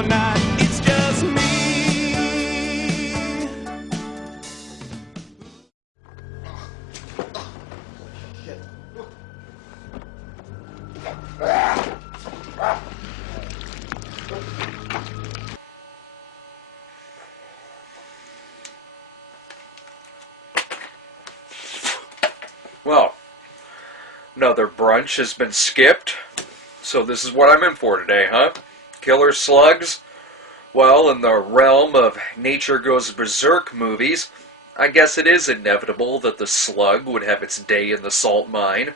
or not, it's just me. Well, another brunch has been skipped, so this is what I'm in for today, huh? Killer slugs? Well, in the realm of Nature Goes Berserk movies, I guess it is inevitable that the slug would have its day in the salt mine.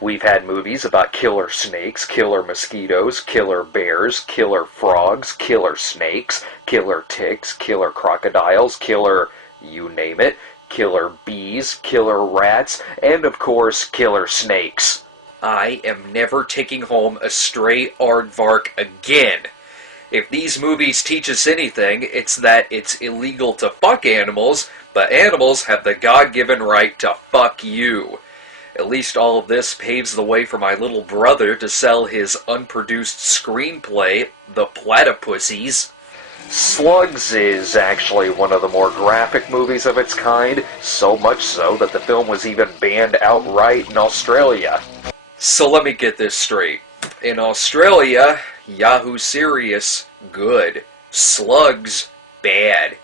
We've had movies about killer snakes, killer mosquitoes, killer bears, killer frogs, killer snakes, killer ticks, killer crocodiles, killer you name it, killer bees, killer rats, and of course, killer snakes. I am never taking home a stray aardvark again. If these movies teach us anything, it's that it's illegal to fuck animals, but animals have the God-given right to fuck you. At least all of this paves the way for my little brother to sell his unproduced screenplay, The Platypussies. Slugs is actually one of the more graphic movies of its kind, so much so that the film was even banned outright in Australia. So let me get this straight. In Australia, Yahoo Serious, good. Slugs, bad.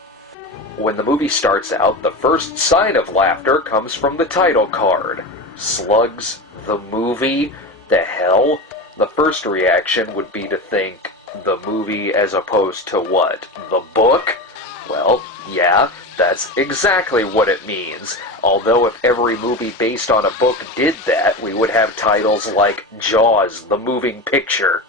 When the movie starts out, the first sign of laughter comes from the title card. Slugs, the movie? The hell? The first reaction would be to think, the movie as opposed to what? The book? Well, yeah, that's exactly what it means. Although if every movie based on a book did that, we would have titles like Jaws, the Moving Picture.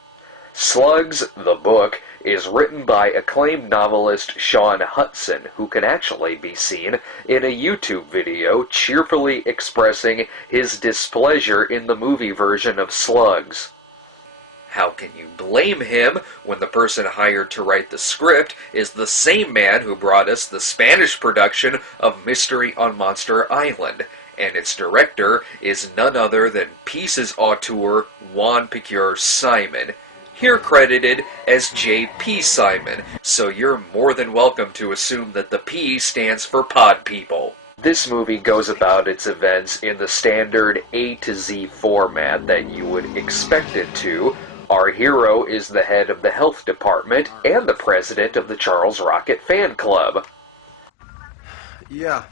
Slugs, the book, is written by acclaimed novelist Sean Hudson, who can actually be seen in a YouTube video cheerfully expressing his displeasure in the movie version of Slugs. How can you blame him when the person hired to write the script is the same man who brought us the Spanish production of Mystery on Monster Island, and its director is none other than Pieces auteur Juan Picure Simon, here credited as J.P. Simon, so you're more than welcome to assume that the P stands for Pod People. This movie goes about its events in the standard A to Z format that you would expect it to. Our hero is the head of the health department and the president of the Charles Rocket fan club. Yes,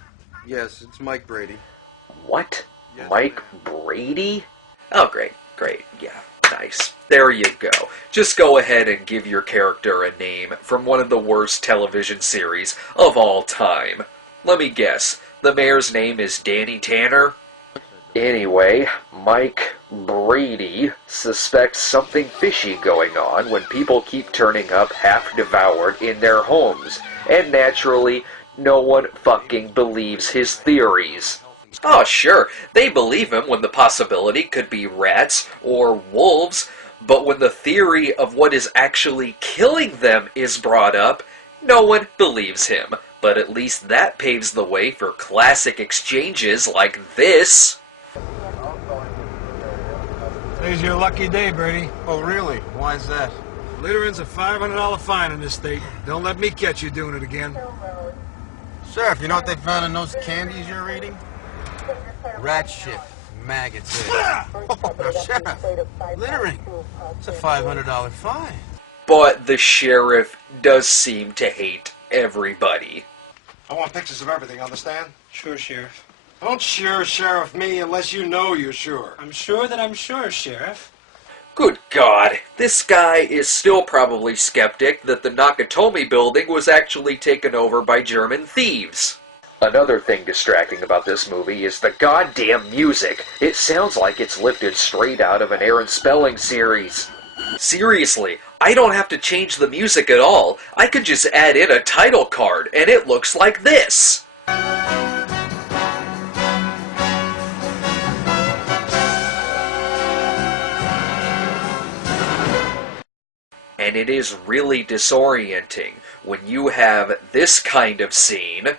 it's Mike Brady. What? Yes, Mike Brady? Oh, great, yeah, nice. There you go. Just go ahead and give your character a name from one of the worst television series of all time. Let me guess, the mayor's name is Danny Tanner? Anyway, Mike Brady suspects something fishy going on when people keep turning up half-devoured in their homes, and naturally, no one fucking believes his theories. Oh, sure, they believe him when the possibility could be rats or wolves, but when the theory of what is actually killing them is brought up, no one believes him. But at least that paves the way for classic exchanges like this. Today's your lucky day, Brady. Oh, really? Why is that? Littering's a $500 fine in this state. Don't let me catch you doing it again. Sheriff, you know what they found in those candies you're eating? Rat shit. Maggots. Now, Sheriff, littering. It's a $500 fine. But the sheriff does seem to hate everybody. I want pictures of everything, understand? Sure, Sheriff. Don't sure, Sheriff, me unless you know you're sure. I'm sure that I'm sure, Sheriff. Good God, this guy is still probably skeptic that the Nakatomi building was actually taken over by German thieves. Another thing distracting about this movie is the goddamn music. It sounds like it's lifted straight out of an Aaron Spelling series. Seriously, I don't have to change the music at all. I could just add in a title card, and it looks like this. And it is really disorienting when you have this kind of scene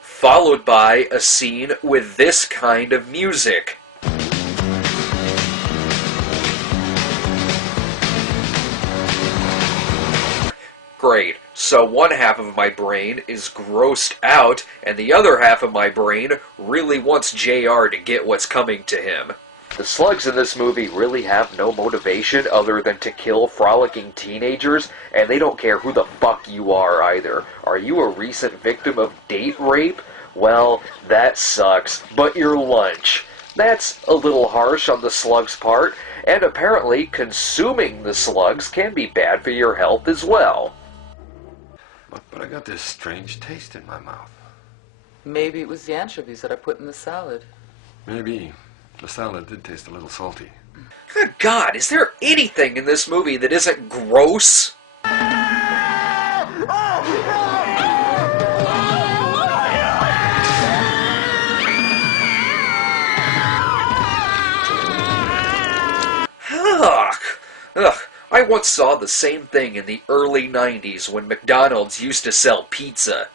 followed by a scene with this kind of music. Great. So one half of my brain is grossed out, and the other half of my brain really wants JR to get what's coming to him. The slugs in this movie really have no motivation other than to kill frolicking teenagers, and they don't care who the fuck you are either. Are you a recent victim of date rape? Well, that sucks, but your lunch. That's a little harsh on the slugs' part, and apparently consuming the slugs can be bad for your health as well. But I got this strange taste in my mouth. Maybe it was the anchovies that I put in the salad. Maybe the salad did taste a little salty. Good God, is there anything in this movie that isn't gross? Ugh. I once saw the same thing in the early 90s when McDonald's used to sell pizza.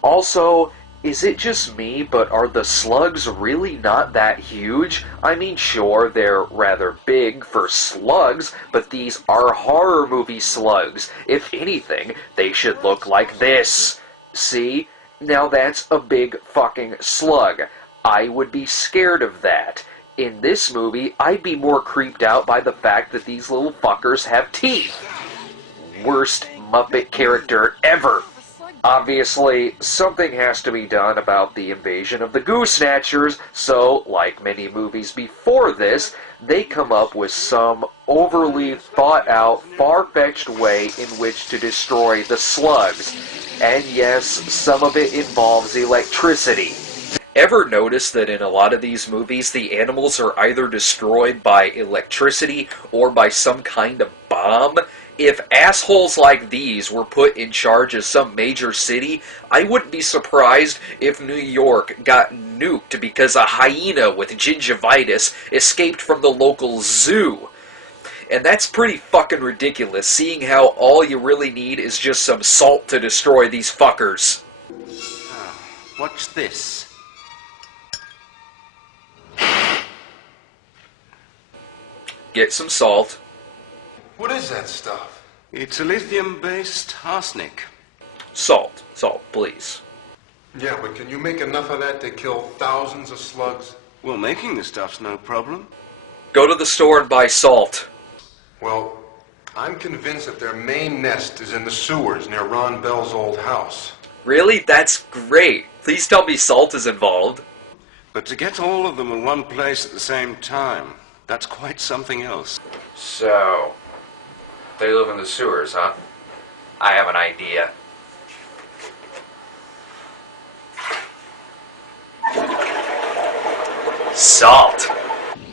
Also, is it just me, but are the slugs really not that huge? I mean, sure, they're rather big for slugs, but these are horror movie slugs. If anything, they should look like this. See? Now that's a big fucking slug. I would be scared of that. In this movie, I'd be more creeped out by the fact that these little fuckers have teeth. Worst Muppet character ever. Obviously, something has to be done about the invasion of the Goose Snatchers, so, like many movies before this, they come up with some overly thought-out, far-fetched way in which to destroy the slugs. And yes, some of it involves electricity. Ever notice that in a lot of these movies, the animals are either destroyed by electricity or by some kind of bomb? If assholes like these were put in charge of some major city, I wouldn't be surprised if New York got nuked because a hyena with gingivitis escaped from the local zoo. And that's pretty fucking ridiculous, seeing how all you really need is just some salt to destroy these fuckers. What's this? Get some salt. What is that stuff? It's a lithium-based arsenic. Salt, please. Yeah, but can you make enough of that to kill thousands of slugs? Well, making the stuff's no problem. Go to the store and buy salt. Well, I'm convinced that their main nest is in the sewers near Ron Bell's old house. Really? That's great. Please tell me salt is involved. But to get all of them in one place at the same time, that's quite something else. So, they live in the sewers, huh? I have an idea. Salt!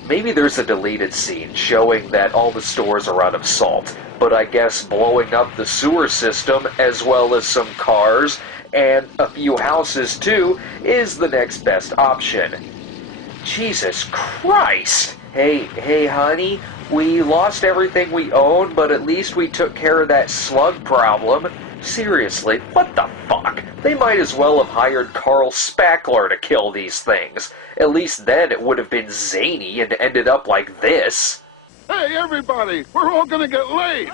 Maybe there's a deleted scene showing that all the stores are out of salt, but I guess blowing up the sewer system, as well as some cars, and a few houses too, is the next best option. Jesus Christ! Hey, honey, we lost everything we owned, but at least we took care of that slug problem. Seriously, what the fuck? They might as well have hired Carl Spackler to kill these things. At least then it would have been zany and ended up like this. Hey, everybody, we're all gonna get laid.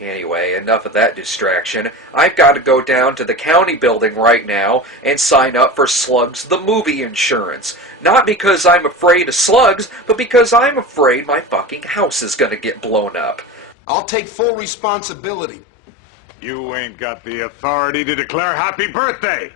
Anyway, enough of that distraction. I've got to go down to the county building right now and sign up for Slugs the movie insurance. Not because I'm afraid of slugs, but because I'm afraid my fucking house is gonna get blown up. I'll take full responsibility. You ain't got the authority to declare happy birthday.